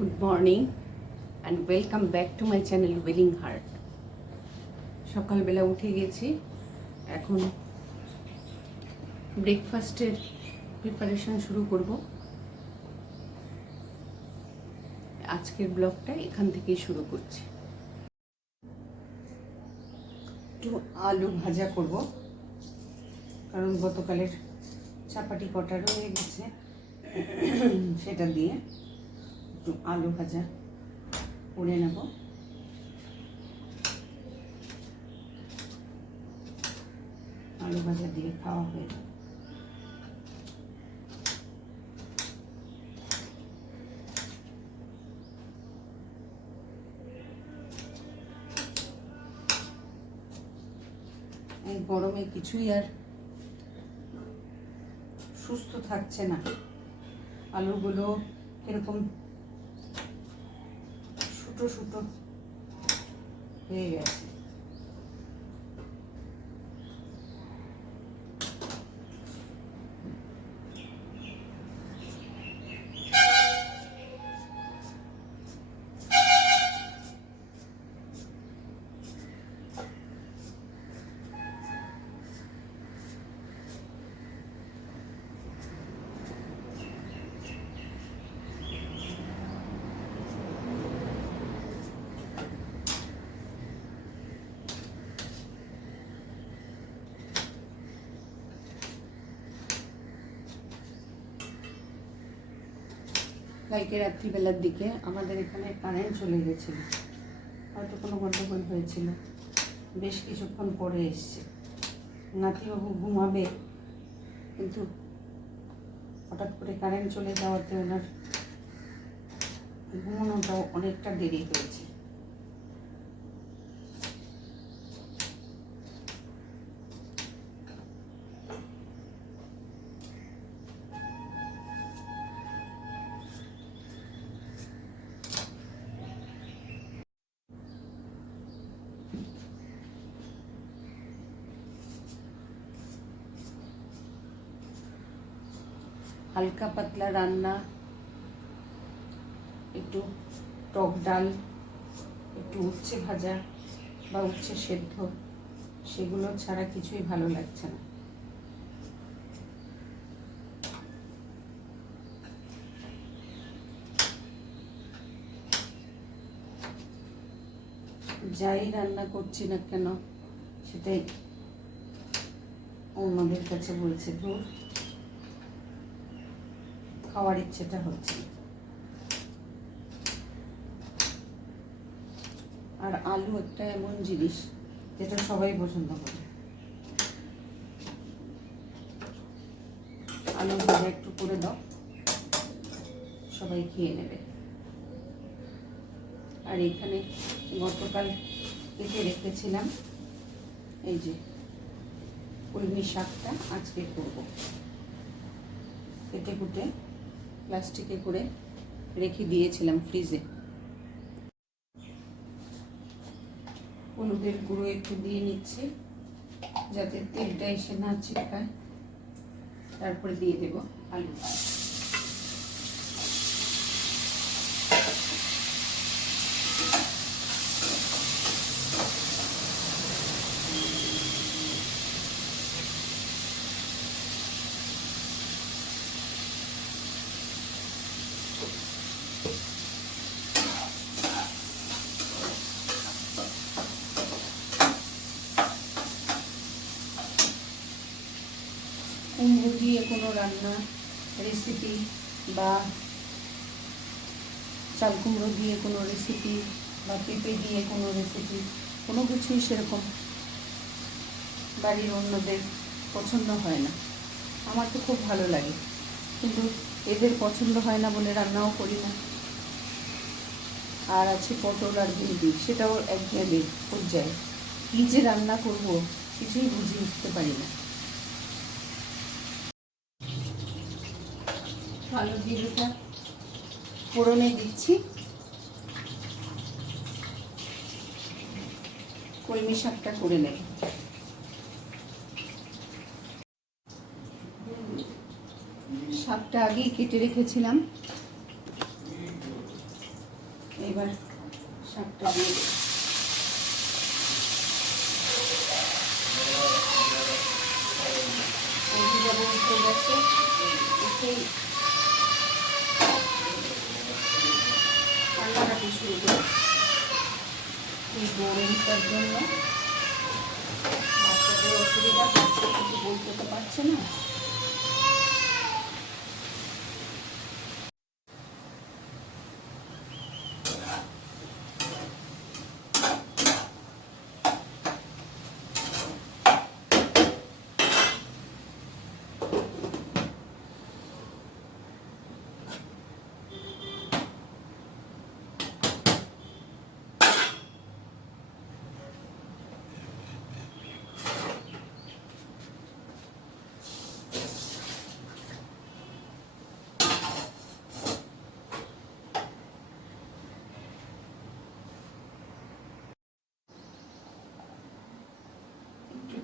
Good morning and welcome back to my channel willing heart. সকালবেলা উঠে গেছি, এখন ব্রেকফাস্টের প্রিপারেশন শুরু করব। আজকের ব্লগটা এখান থেকেই শুরু করছি। একটু আলু ভাজা করব, কারণ গতকালের চাপাটি কটা রয়ে গেছে, সেটা দিয়ে একটু আলু ভাজা করে নেব। আলু ভাজা দিয়ে খাওয়া হয়ে যাবে। এই গরমে কিছুই আর সুস্থ থাকছে না। আলুগুলো এরকম ছোটো ছোটো হয়ে গেছে। কালকে রাত্রিবেলার দিকে আমাদের এখানে কারেন্ট চলে গেছিল, হয়তো কোনো গণ্ডগোল হয়েছিল। বেশ কিছুক্ষণ পরে এসছে। নাতিবাবু ঘুমাবে, কিন্তু হঠাৎ করে কারেন্ট চলে যাওয়াতে ওনার ঘুমানোটাও অনেকটা দেরি হয়েছে। হালকা পাতলা রান্না, একটু টক ডাল, একটু উচ্ছে ভাজা বা উচ্ছে সেদ্ধ, সেগুলো ছাড়া কিছুই ভালো লাগছে না। যাই রান্না করছি না কেন, সেটাই অন্যদের কাছে বলছে ধুর, খাওয়ার ইচ্ছেটা হচ্ছে। আর আলু একটা এমন জিনিস যেটা সবাই পছন্দ করে। আলু ভাজা একটু করে দাও, সবাই খেয়ে নেবে। আর এখানে গতকাল কেটে রেখেছিলাম এই যে কলমি শাকটা, আজকে করব। কেটে কুটে প্লাস্টিকে করে রেখে দিয়েছিলাম ফ্রিজে। হলুদের গুঁড়ো একটু দিয়ে নিচ্ছি, যাতে তেলটা এসে না ছিটকায়। তারপরে দিয়ে দেব আলু। কুমড়ো দিয়ে কোনো রান্না রেসিপি বা চাল কুমড়ো দিয়ে কোনো রেসিপি বা পেঁপে দিয়ে কোনো রেসিপি, কোনো কিছুই সেরকম বাড়ির অন্যদের পছন্দ হয় না। আমার তো খুব ভালো লাগে, কিন্তু এদের পছন্দ হয় না বলে রান্নাও করি না। আর আছে পটল আর ভিন্ডি, সেটাও একঘেয়েমি পর্যায়ে। কী যে রান্না করব কিছুই বুঝে উঠতে পারি না। কালো জিরেটা ফোড়নে দিচ্ছি, কলমি শাকটা করে নেব। শাকটা আগেই কেটে রেখেছিলাম, এবার শাকটা দিয়ে দেব। উঠে গেছে, উঠেই রান্নাটাকে শুরু করি। এই গরমটার জন্য বাচ্চাদের অসুবিধা হচ্ছে, কিছু বলতে তো পারছে না।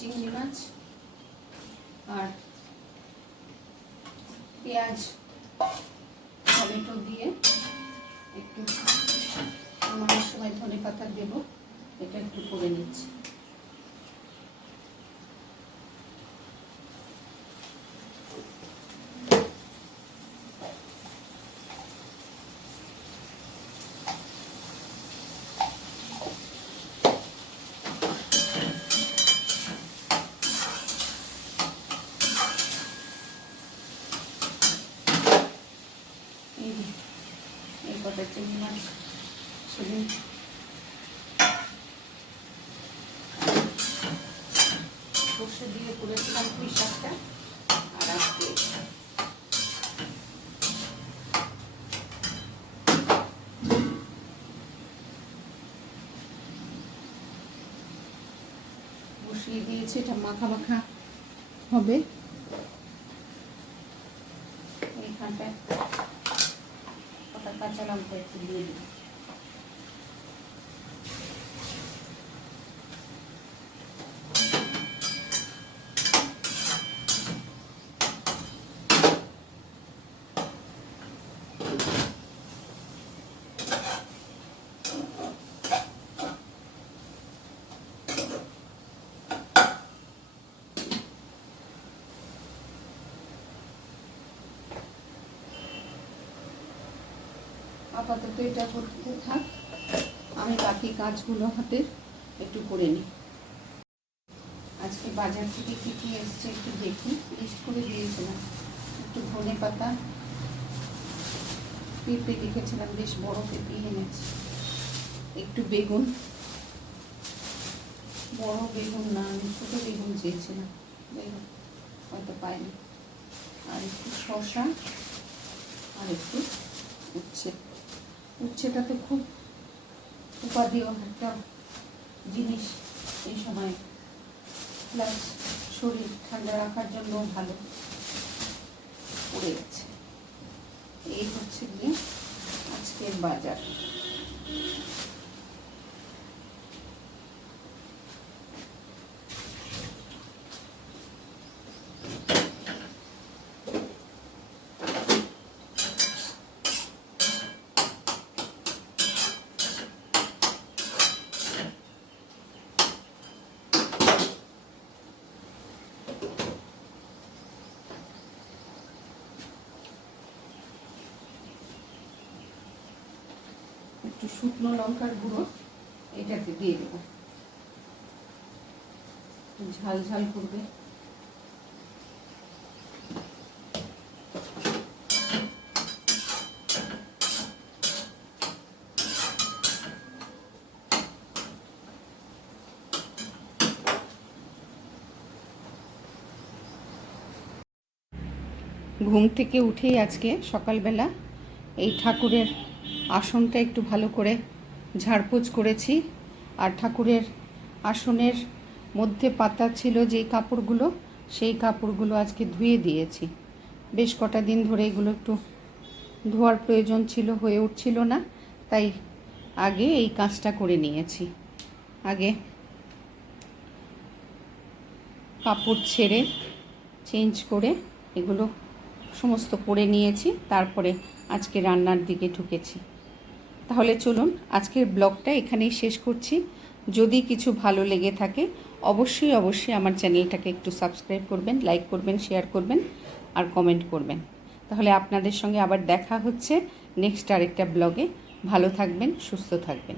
চিংড়ি মাছ আর পেঁয়াজ টমেটো দিয়ে একটু নামানোর সময় ধনে পাতা দেব, এটা একটু করে নিচ্ছি। এই কটা চিংড়ি মাছ সেদিন সর্ষে দিয়ে করেছিলাম পুঁই শাকটা, আর আজকে বসিয়ে দিয়েছি। এটা মাখা মাখা হবে। এইখানটায় কাঁচা লঙ্কা একটু দিয়ে দিই। আপাতত এটা করতে থাক, আমি বাকি কাজগুলো হাতের একটু করে নিই। আজকে বাজার থেকে কী কী এসছে একটু দেখি, লিস্ট করে দিয়েছিলাম। একটু ধনে পাতা, পেঁপে দেখেছিলাম, বেশ বড় পেঁপে এনেছি। একটু বেগুন, বড় বেগুন না, আমি ছোটো বেগুন চেয়েছিলাম, বেগুন হয়তো পাইনি। আর একটু শসা আর একটু উচ্ছে। উচ্ছেটা তো খুব উপাদেয় একটা জিনিস এই সময়, প্লাস শরীর ঠান্ডা রাখার জন্য ভালো। পড়ে গেছে। এই হচ্ছে গিয়ে আজকের বাজার। একটু শুকনো লঙ্কার গুঁড়ো এটাতে দিয়ে দেব, ঝাল ঝাল করবে। ঘুম থেকে উঠেই আজকে সকালবেলা এই ঠাকুরের আসনটা একটু ভালো করে ঝাড়পোছ করেছি। আর ঠাকুরের আসনের মধ্যে পাতা ছিল যেই কাপড়গুলো, সেই কাপড়গুলো আজকে ধুয়ে দিয়েছি। বেশ কটা দিন ধরে এগুলো একটু ধোয়ার প্রয়োজন ছিল, হয়ে উঠছিল না, তাই আগে এই কাজটা করে নিয়েছি। আগে কাপড় ছেড়ে চেঞ্জ করে এগুলো সমস্ত করে নিয়েছি, তারপরে আজকে রান্নার দিকে ঢুকেছি। তাহলে চলুন আজকের ব্লগটা এখানেই শেষ করছি। যদি কিছু ভালো লেগে থাকে অবশ্যই আমার চ্যানেলটাকে একটু সাবস্ক্রাইব করবেন, লাইক করবেন, শেয়ার করবেন আর কমেন্ট করবেন। তাহলে আপনাদের সঙ্গে আবার দেখা হচ্ছে নেক্সট আরেকটা ব্লগে। ভালো থাকবেন, সুস্থ থাকবেন।